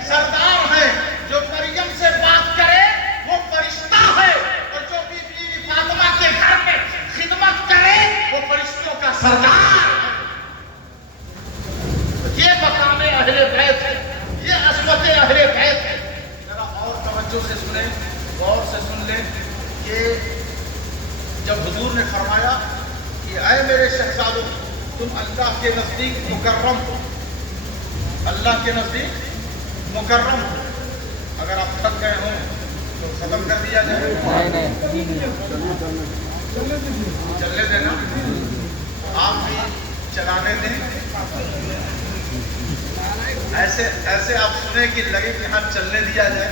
سردار ہیں. جو مریم سے بات کرے وہ فرشتہ ہے, اور جو بی بی فاطمہ کے گھر میں خدمت کرے وہ فرشتوں کا سردار ہے. یہ مقام اہل بیت ہے, یہ عظمت اہل بیت ہے. ذرا اور توجہ سے سنیں, غور سے سن لیں کہ جب حضور نے فرمایا کہ اے میرے شہزادوں, تم اللہ کے نزدیک مکرم ہو, اللہ کے نزدیک مکرم ہو. اگر آپ تھک گئے ہوں تو ختم کر دیا جائے, چلنے دینا, آپ بھی چلانے دیں. ایسے آپ سنیں کہ لگے کہ ہاں چلنے دیا جائے.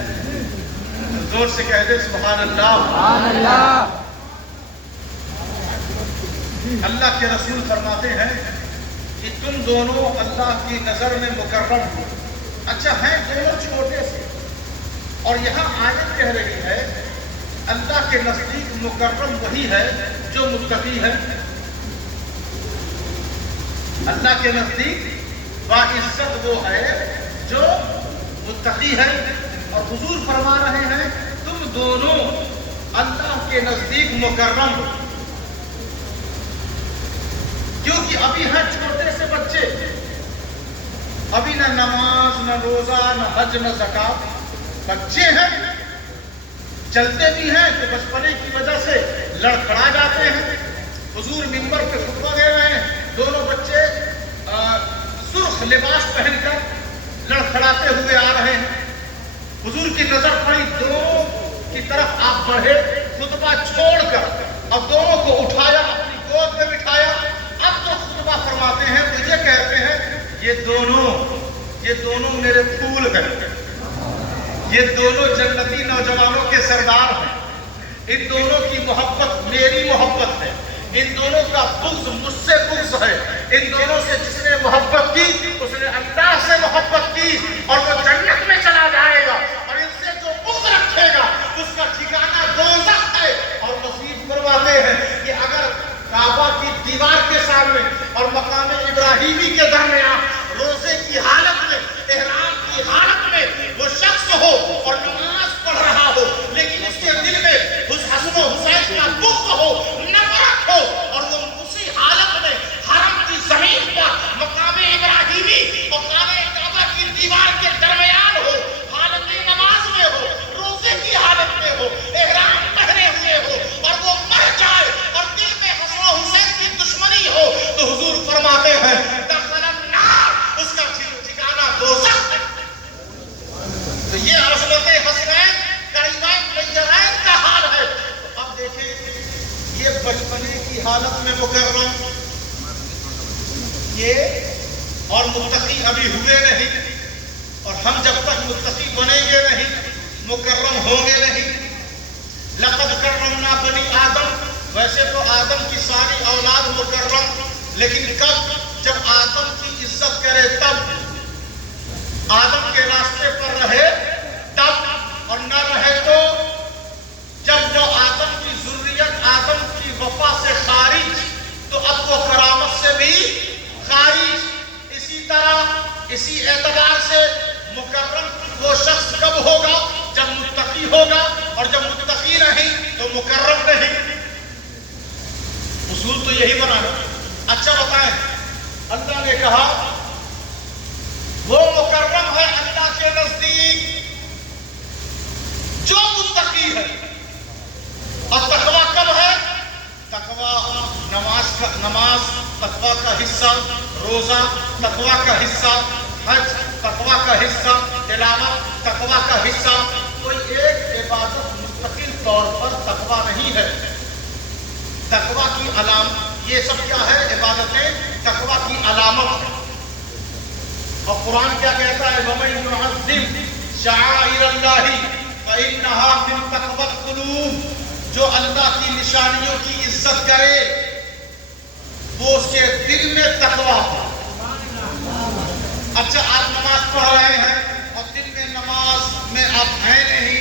زور سے کہہ دے سبحان اللہ. اللہ کے رسول فرماتے ہیں کہ تم دونوں اللہ کی نظر میں مکرم ہو. اچھا ہیں دونوں چھوٹے سے, اور یہاں آیت کہہ رہی ہے اللہ کے نزدیک مکرم وہی ہے جو متقی ہے. اللہ کے نزدیک باعزت وہ ہے جو متقی ہے. اور حضور فرما رہے ہیں تم دونوں اللہ کے نزدیک مکرم ہو, کیونکہ ابھی ہیں چھوٹے سے بچے, ابھی نہ نماز, نہ روزہ, نہ حج, نہ زکات, بچے ہیں. چلتے بھی ہیں تو بچپنے کی وجہ سے لڑکھڑا جاتے ہیں. حضور منبر پہ خطبہ دے رہے ہیں, دونوں بچے سرخ لباس پہن کر لڑکھڑاتے ہوئے آ رہے ہیں. حضور کی نظر پڑی, دونوں کی طرف آپ بڑھے, خطبہ چھوڑ کر اب دونوں کو اٹھایا, اپنی گود میں بٹھایا. اب تو خطبہ فرماتے ہیں تو یہ کہتے ہیں یہ دونوں میرے پھول ہیں, یہ دونوں جنتی نوجوانوں کے سردار ہیں. ان دونوں کی محبت میری محبت ہے, ان دونوں کا بغض مجھ سے بغض ہے. ان دونوں سے جس نے محبت کی اس نے اللہ سے محبت کی, اور وہ جنت میں چلا جائے گا. اور ان سے جو بغض رکھے گا اس کا ٹھکانہ دوزخ ہے. اور نصیب فرماتے ہیں کہ اگر کعبہ کی دیوار کے سامنے اور مقام ابراہیمی کے درمیان روزے کی حالت میں, احرام کی حالت میں وہ شخص ہو اور نماز پڑھ رہا ہو, لیکن اس کے دل میں حسن و حسین کا بغض ہو, نفرت ہو, اور وہ اسی حالت میں حرم کی زمین پر مقام ابراہیمی اور کعبہ کی دیوار کے درمیان ہو, حالت نماز میں ہو, روزے کی حالت میں ہو, احرام پہنے ہوئے ہو, اور وہ مر جائے اور دل میں حسن و حسین کی دشمنی ہو, تو حضور فرماتے ہیں دخل النار, اس کا ٹھکانہ دوزخ ہے. تو یہ عظمت حسنین کریمین طیبین کا حال ہے. اب دیکھیں یہ بچپنے کی حالت میں مکرم, یہ اور متقی ابھی ہوئے نہیں, اور ہم جب تک متقی بنیں گے نہیں, مکرم ہوں گے نہیں. لقد کرمنا بنی آدم ویسے تو آدم کی ساری اولاد مکرم، لیکن کب؟ جب آدم کی عزت کرے تب، آدم کے راستے پر رہے تب، اور نہ رہے تو جب وہ آدم کی ذریت آدم کی وفا سے خارج، تو اب وہ کرامت سے بھی خارج۔ اسی طرح اسی اعتبار سے مکرم وہ شخص کب ہوگا؟ جب متقی ہوگا، اور جب متقی نہیں تو مکرم نہیں۔ اصول تو یہی بنا ہے۔ اچھا بتائیں، اللہ نے کہا وہ مکرم ہے اللہ کے نزدیک جو متقی ہے، اور تقویٰ کب ہے؟ تقویٰ نماز تقویٰ کا حصہ، روزہ تقویٰ کا حصہ، حج تقویٰ کا حصہ، تلاوت تقویٰ کا حصہ۔ کوئی ایک عبادت مستقل طور پر تقویٰ نہیں ہے۔ تقویٰ کی علامت یہ سب کیا ہے؟ عبادتیں تقویٰ کی علامت ہے۔ اور قرآن کیا کہتا ہے؟ وَمَن يُعَظِّمْ شَعَائِرَ اللَّهِ فَإِنَّهَا مِن تَقْوَى الْقُلُوبِ، جو اللہ کی نشانیوں کی عزت کرے وہ اس کے دل میں تقویٰ ہو۔ اچھا، آپ نماز پڑھ رہے ہیں اور دل میں نماز میں آپ ہیں نہیں،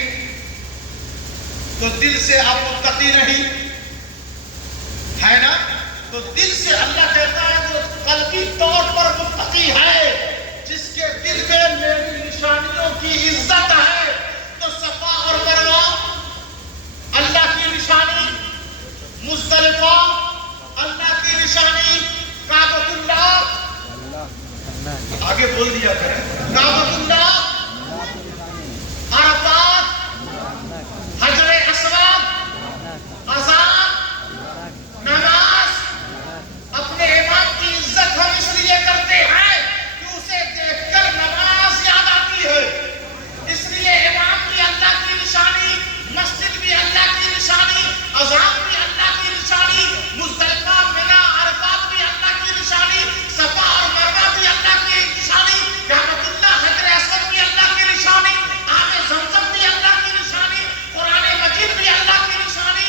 تو دل سے آپ متقی نہیں ہے نا؟ تو دل سے اللہ کہتا ہے وہ قلبی طور پر متقی ہے جس کے دل میں میری نشانیوں کی عزت ہے۔ تو صفا اور مروہ اللہ کی نشانی، مزدلفہ اللہ کی نشانی، کعبۃ اللہ، آگے بول دیا کریں، کعبۃ اللہ، عرفات، حجر اسود، اذان، نماز۔ اپنے امام کی عزت ہم اس لیے کرتے ہیں کہ اسے دیکھ کر نماز یاد آتی ہے، اس لیے امام بھی اللہ کی نشانی، مسجد بھی اللہ کی نشانی، اذان بھی اللہ کی نشانی، مزدلفہ، منی، عرفات بھی اللہ کی نشانی، صفا اور مروہ بھی اللہ کی نشانی، کعبۃ اللہ، حجر اسود بھی اللہ کی نشانی، آب زمزم بھی اللہ کی نشانی، قرآن مجید بھی اللہ کی نشانی،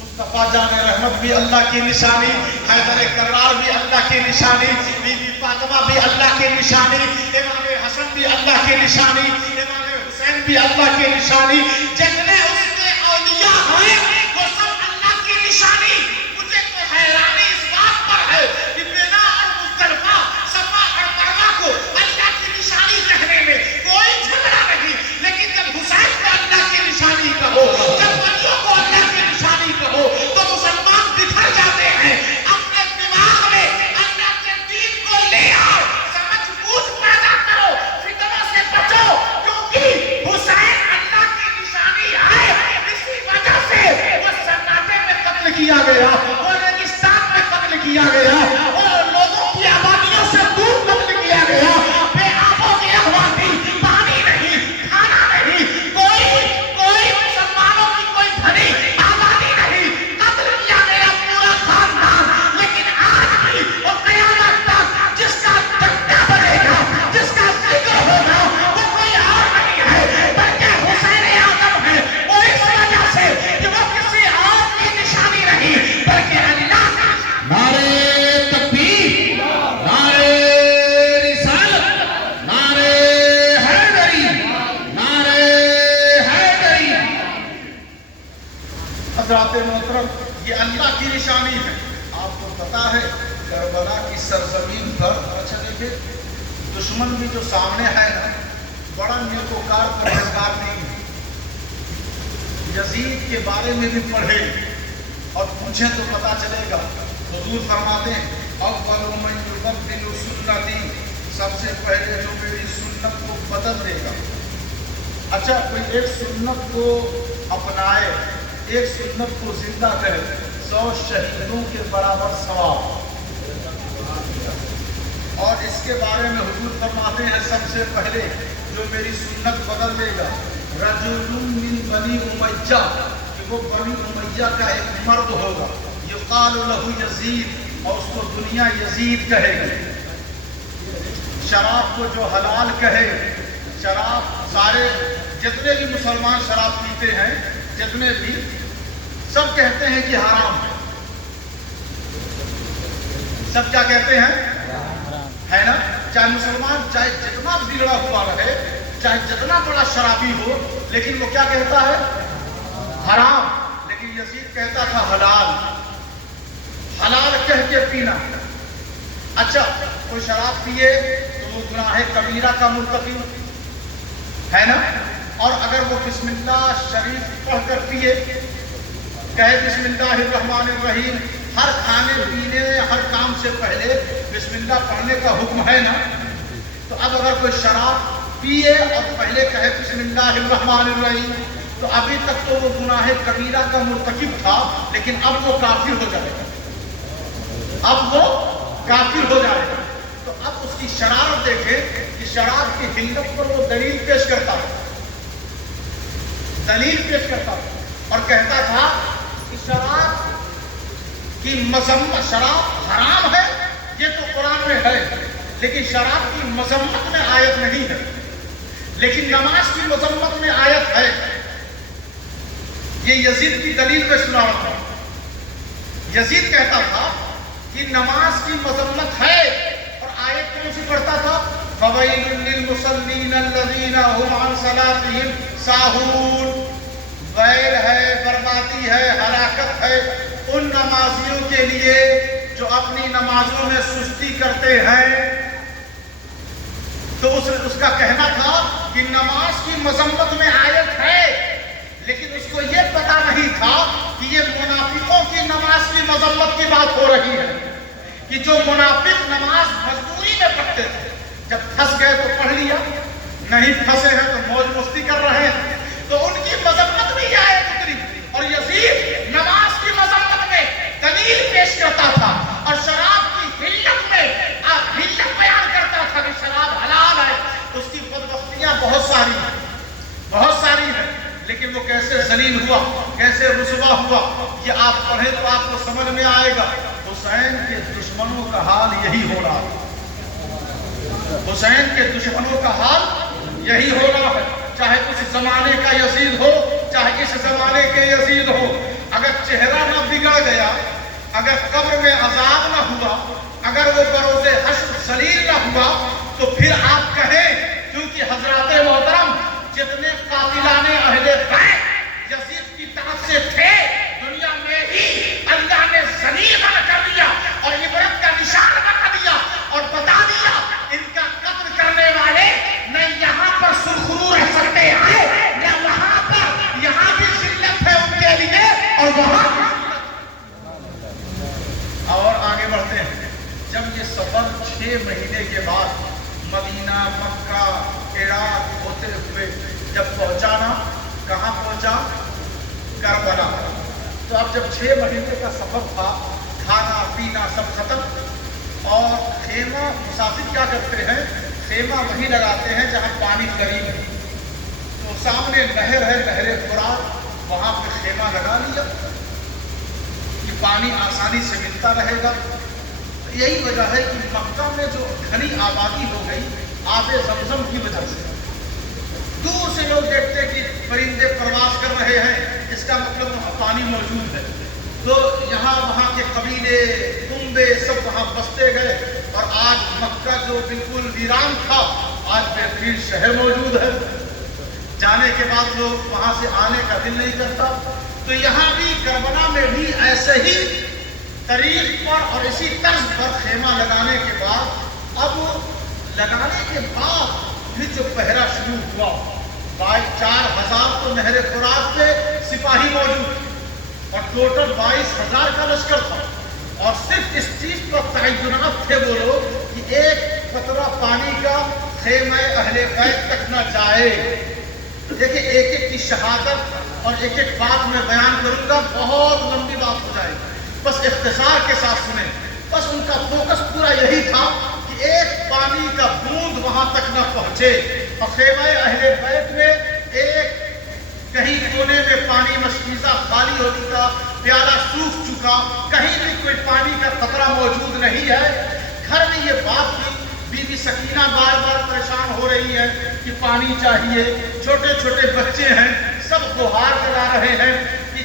مصطفیٰ جان رحمت بھی اللہ کی نشانی، حیدر کرار بھی اللہ کی نشانی، بی بی فاطمہ بھی اللہ کی نشانی، امام حسن بھی اللہ کی نشانی، امام حسین بھی اللہ کی نشانی، جتنے اس کے اولیاء ہیں وہ سب اللہ کی نشانی۔ مجھے تو حیرانی اس بات پر ہے کہ مینا اور مزدلفہ، صفا اور مروہ کو اللہ کی نشانی کہنے میں کوئی جھگڑا نہیں، لیکن جب حسین کو اللہ کی نشانی کہو، جب ولیوں کو اللہ کی نشانی کہو، تو مسلمان بکھر جاتے ہیں۔ اپنے دماغ میں اللہ کے دین کو لے آؤ، سمجھ بوجھ پیدا کرو، فتنوں سے بچو، کیونکہ حسین اللہ کی نشانی ہے۔ اسی وجہ سے وہ سناٹے میں قتل کیا گیا، وہ ریگستان میں قتل کیا گیا، وہ لوگوں کی آبادیوں سے دور قتل کیا گیا، بے آبوں کی آبادی، پانی نہیں، کھانا نہیں، کوئی مسلمانوں کی کوئی بھری آبادی نہیں، قتل کیا گیا پورا خاندان۔ لیکن آج بھی وہ قیامت تک جس کا ڈنڈا بنے گا، جس کا ذکر ہوگا، وہ کوئی اور نہیں ہے بلکہ حسین اعظم ہے۔ وہ اس وجہ سے کہ وہ کسی اور کی نشانی نہیں بلکہ اللہ کا۔ نعرے تکبیر، نعرے رسالت، نعرے حیدری، نعرے حیدری۔ حضرات محترم، یہ اللہ کی نشانی ہے۔ آپ کو پتا ہے کربلا کی سرزمین پر اچھا دیکھیں، دشمن بھی جو سامنے ہے نا، بڑا نیکوکار پرہیزگار نہیں ہے۔ یزید کے بارے میں بھی پڑھے اور پوچھیں تو پتا چلے گا۔ حضور فرماتے ہیں اول من یبدل سنتی، سب سے پہلے جو میری سنت کو بدل دے گا۔ اچھا، کوئی ایک سنت کو اپنائے، ایک سنت کو زندہ کرے، 100 شہیدوں کے برابر ثواب۔ اور اس کے بارے میں حضور فرماتے ہیں سب سے پہلے جو میری سنت بدل دے گا، رجل من بنی امیہ، کہ وہ بنی امیہ کا ایک مرد ہوگا، یقال لہ یزید، اور اس کو دنیا یزید کہے گی۔ شراب کو جو حلال کہے، شراب سارے جتنے بھی مسلمان شراب پیتے ہیں، جتنے بھی سب کہتے ہیں کہ حرام ہے. سب کیا کہتے ہیں؟ ہے نا. چاہے مسلمان چاہے جتنا بگڑا ہوا رہے, چاہے جتنا بڑا شرابی ہو, لیکن وہ کیا کہتا ہے؟ حرام. لیکن یزید کہتا تھا حلال. حلال کہہ کے پینا. اچھا, کوئی شراب پیے تو وہ گناہ کبیرہ کا مرتکب ہے نا. اور اگر وہ بسم اللہ شریف پڑھ کر پیے, کہے بسم اللہ الرحمن الرحیم, ہر کھانے پینے ہر کام سے پہلے بسم اللہ پڑھنے کا حکم ہے نا. تو اب اگر کوئی شراب پیے اور پہلے کہے بسم اللہ الرحمن الرحیم, تو ابھی تک تو وہ گناہ کبیرہ کا مرتکب تھا, لیکن اب وہ کافر ہو جائے گا. اب وہ کافر ہو جائے گا. تو اب اس کی شرارت دیکھیں کہ شراب کی حلت پر وہ دلیل پیش کرتا ہے, دلیل پیش کرتا ہے اور کہتا تھا کہ شراب کی مذمت, شراب حرام ہے یہ تو قرآن میں ہے, لیکن شراب کی مذمت میں آیت نہیں ہے. لیکن نماز کی مذمت میں آیت ہے. یہ یزید کی دلیل میں سنا رہا ہوں. یزید کہتا تھا کہ نماز کی مذمت ہے, اور آیت کون سی پڑھتا تھا؟ فَوَيْلٌ لِّلْمُصَلِّينَ الَّذِينَ هُمْ عَنْ صَلَاتِهِمْ سَاهُونَ. ویل ہے, بربادی ہے, ہلاکت ہے ان نمازیوں کے لیے جو اپنی نمازوں میں سستی کرتے ہیں. تو اس کا کہنا تھا کہ نماز کی مذمت میں آیت ہے, لیکن اس کو یہ پتا نہیں تھا کہ یہ منافقوں کی نماز کی مذمت کی بات ہو رہی ہے. کہ جو منافق نماز مجبوری میں پڑھتے تھے, جب پھنس گئے تو پڑھ لیا, نہیں پھنسے ہیں تو موج مستی کر رہے ہیں, تو ان کی مذمت میں یہ آیت اتری. اور یزید نماز کی مذمت میں دلیل پیش کرتا تھا, اور شراب کی حلت میں حلت بیان کرتا تھا کہ شراب حلال ہے. اس کی بدبختیاں بہت ساری ہیں, بہت ساری ہیں, لیکن وہ کیسے ذلیل ہوا, کیسے رسوا ہوا, یہ آپ پڑھیں تو آپ کو سمجھ میں آئے گا. حسین کے دشمنوں کا حال یہی ہو رہا ہے. حسین کے دشمنوں کا حال یہی ہو رہا ہے. چاہے اس زمانے کا یزید ہو, چاہے اس زمانے کے یزید ہو, اگر چہرہ نہ بگڑ گیا, اگر قبر میں عذاب نہ ہوا, اگر وہ بروز حشر ذلیل نہ ہوا, تو پھر آپ کہیں کیونکہ حضرات محترم جتنے قاتلان اہل بیت یزید کی طرف سے تھے, دنیا میں ہی اللہ نے ذلیل بنا کر دیا اور عبرت کا نشان بنا دیا اور بتا دیا ان کا قتل کرنے والے نہ یہاں پر سرخرو رہ سکتے ہیں, نہ وہاں پر, یہاں بھی ذلت ہے ان کے لیے اور وہاں بھی. اور آگے بڑھتے ہیں. جب یہ سفر 6 مہینے کے بعد مدینہ, مکہ, عراق ہوتے ہوئے جب پہنچا نا, کہاں پہنچا؟ کربلا. تو اب جب 6 مہینے کا سفر تھا, کھانا پینا سب ختم, اور خیمہ, مسافر کیا کرتے ہیں, خیمہ وہیں لگاتے ہیں جہاں پانی قریب ہے. تو سامنے نہر ہے, نہر فرات, وہاں پہ خیمہ لگا لیا کہ پانی آسانی سے ملتا رہے گا. یہی وجہ ہے کہ مکہ میں جو گھنی آبادی ہو گئی آب زمزم کی وجہ سے. دور سے لوگ دیکھتے کہ پرندے پرواز کر رہے ہیں, اس کا مطلب وہاں پانی موجود ہے. تو یہاں وہاں کے قبیلے, کنبے سب وہاں بستے گئے, اور آج مکہ جو بالکل ویران تھا, آج بہترین شہر موجود ہے. جانے کے بعد لوگ وہاں سے آنے کا دل نہیں کرتا. تو یہاں بھی کربلا میں بھی ایسے ہی طریق پر اور اسی طرز پر خیمہ لگانے کے بعد, اب لگانے کے بعد پھر جو پہرا شروع ہوا, 4000 تو نہر فرات پہ سپاہی موجود, اور ٹوٹل 22000 کا لشکر تھا. اور صرف اس چیز پر تعینات تھے وہ لوگ کہ ایک قطرہ پانی کا خیمہ اہل بیت تک نہ جائے. دیکھیں ایک ایک کی شہادت اور ایک ایک بات میں بیان کروں گا, بہت لمبی بات ہو جائے گی, بس اختصار کے ساتھ سنیں. بس ان کا فوکس پورا یہی تھا کہ ایک پانی کا بوند وہاں تک نہ پہنچے. اور خیمہ اہل بیت میں ایک کہیں کونے میں پانی مشکیزہ خالی ہو چکا, پیالہ سوکھ چکا, کہیں بھی کوئی پانی کا قطرہ موجود نہیں ہے. گھر میں یہ بات تھی, بی بی سکینہ بار بار پریشان ہو رہی ہے کہ پانی چاہیے, چھوٹے چھوٹے بچے ہیں, سب گہار کرا رہے ہیں کہ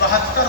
72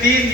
3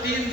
3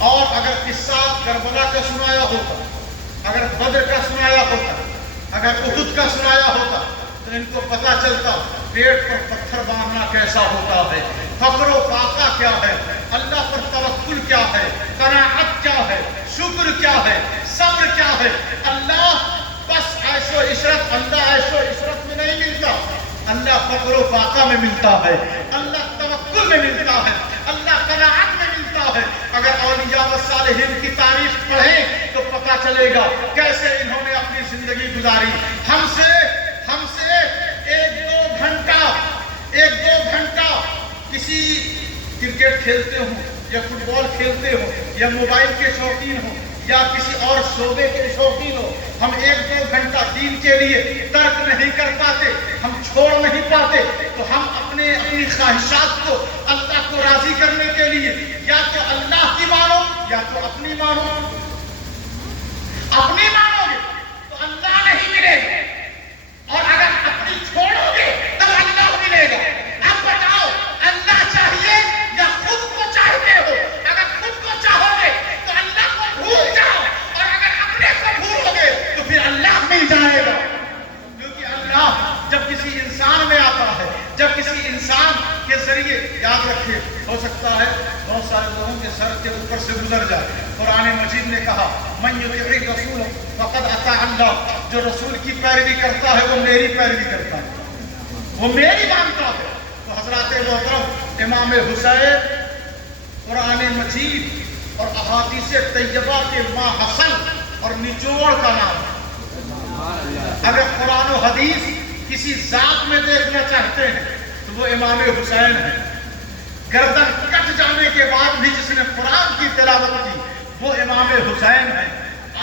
اور اگر قصہ کربلا کا سنایا ہوتا، اگر بدر کا سنایا ہوتا، اگر احد کا سنایا ہوتا تو ان کو پتا چلتا پیٹ پر پتھر باندھنا کیسا ہوتا ہے، فقر و فاقہ کیا ہے، اللہ پر توکل کیا ہے، قناعت کیا ہے، شکر کیا ہے، صبر کیا ہے۔ اللہ بس عیش و عشرت، اللہ عیش و عشرت میں نہیں ملتا، اللہ فقر و فاقہ میں ملتا ہے، اللہ توکل میں ملتا ہے، اللہ قناعت میں ملتا ہے۔ اگر اولیاء و صالحین کی تاریخ پڑھیں تو پتہ چلے گا کیسے انہوں نے اپنی زندگی گزاری۔ ہم سے ایک دو گھنٹہ کسی کرکٹ کھیلتے ہوں یا فٹ بال کھیلتے ہوں یا موبائل کے شوقین ہوں یا کسی اور شعبے کے شوقین ہو، ہم 1-2 گھنٹہ دین کے لیے ترک نہیں کر پاتے، ہم چھوڑ نہیں پاتے، تو ہم اپنی خواہشات کو اللہ کو راضی کرنے کے لیے یا تو اللہ کی مانو یا تو اپنی مانو۔ اپنی مانو گے تو اللہ نہیں ملے گا، اور اگر اپنی چھوڑو گے تو اللہ ملے گا۔ اب بتاؤ اللہ چاہیے یا خود کو چاہتے ہو؟ اگر خود کو چاہو گے تو اللہ کو بھول جاؤ، اور اگر اپنے کو بھولو گے تو پھر اللہ مل جائے گا۔ کیونکہ اللہ جب کسی انسان میں آتا ہے، جب کسی انسان کے ذریعے، یاد رکھے ہو سکتا ہے بہت سارے لوگوں کے سر کے اوپر سے گزر جائے، قرآن مجید نے کہا من یطیع الرسول فقد اطاع اللہ، جو رسول کی پیروی کرتا ہے وہ میری پیروی کرتا ہے، وہ میری مانتا ہے۔ تو حضرات محترم امام حسین قرآن مجید اور احادیث طیبہ کے ماحصل اور نچوڑ کا نام ہے۔ اگر قرآن و حدیث کسی ذات میں دیکھنا چاہتے ہیں تو وہ امام حسین ہے۔ گردن کٹ جانے کے بعد بھی جس نے قرآن کی تلاوت کی وہ امام حسین ہے۔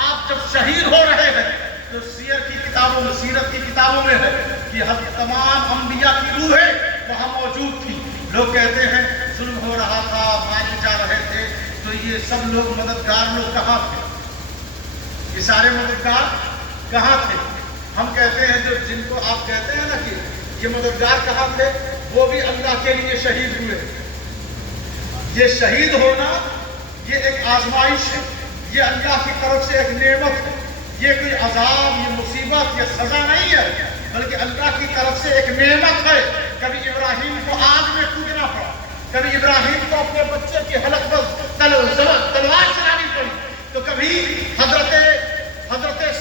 آپ جب شہید ہو رہے ہیں تو سیر کی کتابوں میں، سیرت کی کتابوں میں ہے کہ تمام انبیاء کی روحیں وہاں موجود تھی۔ لوگ کہتے ہیں ظلم ہو رہا تھا، مارے جا رہے تھے، تو یہ سب لوگ مددگار لوگ کہاں تھے؟ یہ سارے مددگار کہاں تھے؟ ہم کہتے ہیں جو جن کو آپ کہتے ہیں نا کہ یہ مددگار کہاں تھے، وہ بھی اللہ کے لیے شہید ہوئے۔ یہ شہید ہونا یہ ایک آزمائش ہے، یہ اللہ کی طرف سے ایک نعمت ہے، یہ کوئی عذاب، یہ مصیبت، یہ سزا نہیں ہے، بلکہ اللہ کی طرف سے ایک نعمت ہے۔ کبھی ابراہیم کو آگ میں کودنا پڑا، کبھی ابراہیم کو اپنے بچے کی حلق پر تلوار چلانی پڑی، تو کبھی حضرت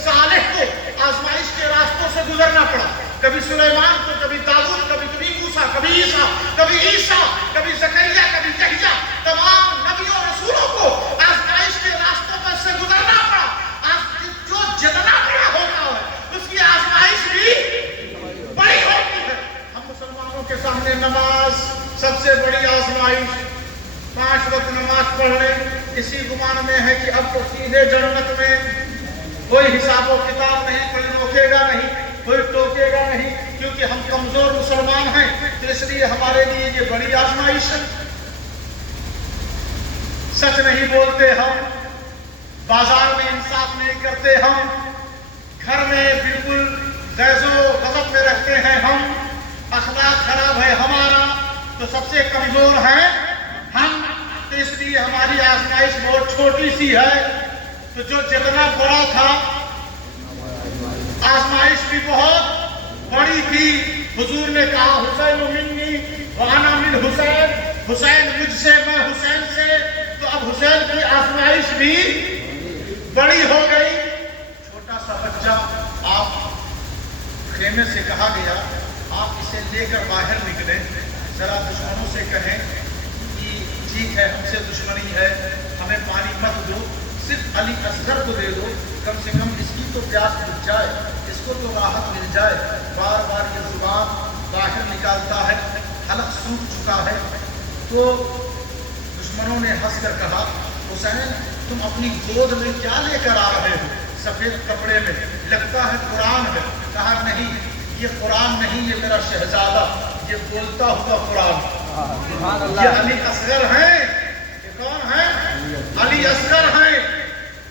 صالح کو آزمائش کے راستوں سے گزرنا پڑا، کبھی سلیمان کو، کبھی داؤد، کبھی موسیٰ، کبھی عیسیٰ، کبھی زکریا، کبھی یحییٰ، تمام نبیوں رسولوں کو آزمائش کے راستوں پر سے گزرنا پڑا۔ جو جتنا بڑا ہوتا ہے اس کی آزمائش بھی بڑی ہوتی ہے۔ ہم مسلمانوں کے سامنے نماز سب سے بڑی آزمائش، 5 وقت نماز پڑھنے اسی گمان میں ہے کہ اب تو سیدھے جنت میں، کوئی حساب و کتاب نہیں، کوئی روکے گا نہیں، کوئی ٹوکے گا نہیں، کیونکہ ہم کمزور مسلمان ہیں، تو اس لیے ہمارے لیے یہ بڑی آزمائش ہے۔ سچ نہیں بولتے ہم، بازار میں انصاف نہیں کرتے ہم، گھر میں بالکل غیظ و غضب میں رہتے ہیں ہم، اخلاق خراب ہے ہمارا، تو سب سے کمزور ہیں ہم، تو اس لیے ہماری آزمائش بہت چھوٹی سی ہے۔ تو جو جتنا بڑا تھا آزمائش بھی بہت بڑی تھی۔ حضور نے کہا حسین منی وانا من حسین، حسین مجھ سے، میں حسین سے، تو اب حسین کی آزمائش بھی بڑی ہو گئی۔ چھوٹا سا بچہ آپ خیمے سے کہا گیا آپ اسے لے کر باہر نکلیں، ذرا دشمنوں سے کہیں کہ ٹھیک ہے ہم سے دشمنی ہے، ہمیں پانی مت دو، صرف علی اصغر کو دے دو، کم سے کم اس کی تو پیاس بجھ جائے، اس کو تو راحت مل جائے۔ بار بار یہ زبان باہر نکالتا ہے، حلق سوکھ چکا ہے۔ تو دشمنوں نے ہنس کر کہا حسین تم اپنی گود میں کیا لے کر آ رہے ہو سفید کپڑے میں؟ لگتا ہے قرآن ہے۔ کہا نہیں یہ قرآن نہیں، یہ میرا شہزادہ، یہ بولتا ہوا قرآن، یہ علی اصغر ہیں۔ یہ کون ہیں؟ علی اصغر ہیں۔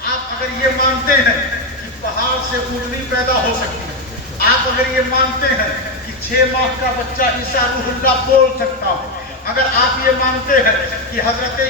آپ اگر یہ مانتے ہیں کہ پہاڑ سے اونٹنی پیدا ہو سکتی ہے، آپ اگر یہ مانتے ہیں کہ 6 ماہ کا بچہ عیسیٰ روح اللہ بول سکتا ہے، اگر آپ یہ مانتے ہیں کہ حضرت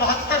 72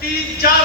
3-4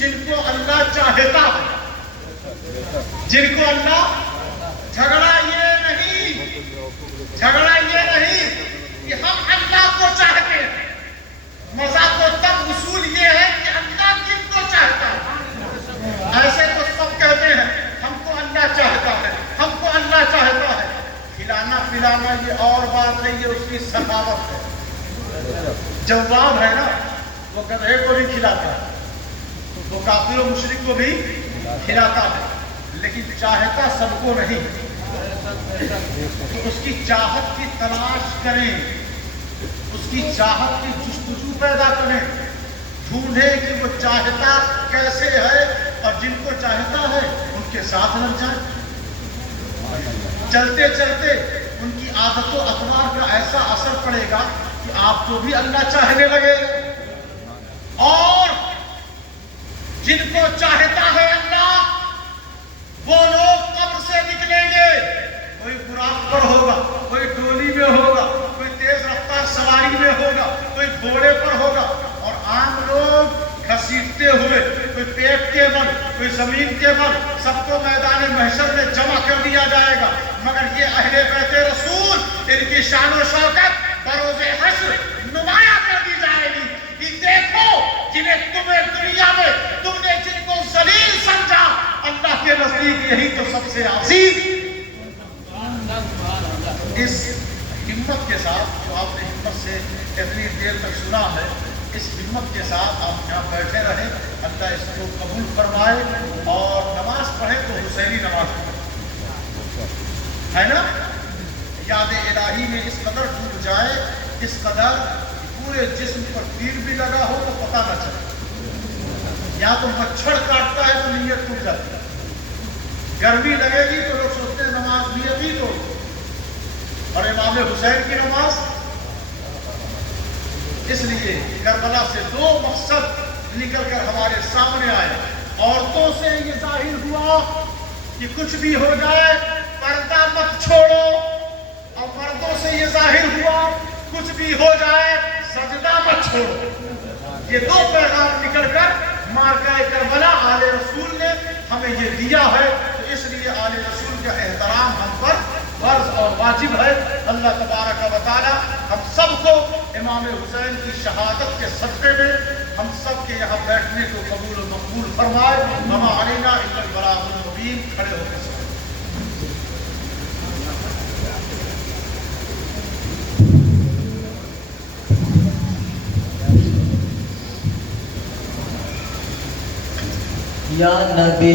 جن کو اللہ چاہتا ہے, جن کو اللہ. جھگڑا یہ نہیں کہ ہم اللہ کو چاہتے ہیں, مذاق و تب اصول یہ ہے کہ اللہ کن کو چاہتا ہے. ایسے تو سب کہتے ہیں ہم کو اللہ چاہتا ہے, ہم کو اللہ چاہتا ہے. کھلانا پلانا یہ اور بات نہیں, یہ اس کی سخاوت ہے. جواب ہے نا, وہ گدھے کو بھی کھلاتا ہے, وہ کافر و مشرک کو بھی کھلاتا ہے, لیکن چاہتا سب کو نہیں. تو اس کی چاہت کی تلاش کریں, اس کی چاہت کی جستجو پیدا کریں, ڈھونڈیں کہ وہ چاہتا کیسے ہے, اور جن کو چاہتا ہے ان کے ساتھ لگ جائیں. چلتے چلتے ان کی عادت و اطوار کا ایسا اثر پڑے گا کہ آپ کو بھی اللہ چاہنے لگے. اور جن کو چاہتا ہے اللہ, وہ لوگ قبر سے نکلیں گے. کوئی براق پر ہوگا, کوئی ڈولی میں ہوگا, کوئی تیز رفتار سواری میں ہوگا, کوئی گھوڑے پر ہوگا, اور عام لوگ گھسیٹتے ہوئے, کوئی پیٹ کے بل, کوئی زمین کے بل, سب کو میدان محشر میں جمع کر دیا جائے گا. مگر یہ اہل بیت رسول, ان کی شان و شوکت بروز حشر نمایاں کر دی جائے گی کہ دیکھو جنہیں تمہیں دنیا میں تم نے جن کو ذلیل سمجھا, اللہ کے نزدیک یہی تو سب سے عزیز. اس ہمت کے ساتھ جو آپ نے ہمت سے اتنی دیر تک سنا ہے, اس ہمت کے ساتھ آپ یہاں بیٹھے رہیں. اللہ اس کو قبول فرمائے, اور نماز پڑھیں تو حسینی نماز پڑھیں, ہے نا. یاد الہی میں اس قدر ڈوب جائے, اس قدر پورے جسم پر تیر بھی لگا ہو تو پتہ نہ چلے. یا تو مچھر کاٹتا ہے تو نیت ٹوٹ جاتی ہے, گرمی لگے گی تو لوگ سوچتے ہیں نماز نیت ہی تو. اور امام حسین کی نماز, اس لیے کربلا سے دو مقصد نکل کر ہمارے سامنے آئے. عورتوں سے یہ ظاہر ہوا کہ کچھ بھی ہو جائے پردہ مت چھوڑو, اور مردوں سے یہ ظاہر ہوا کچھ بھی ہو جائے سجدہ مت چھوڑو. یہ دو پیغام نکل کر مارکہ کربلا آل رسول نے ہمیں یہ دیا ہے. تو اس لیے آل رسول کا احترام ہم پر فرض اور واجب ہے. اللہ تبارک و تعالی ہم سب کو امام حسین کی شہادت کے صدقے میں ہم سب کے یہاں بیٹھنے کو قبول و مقبول فرمائے. وما علینا الا البلاغ المبین. کھڑے ہو کر یا نبی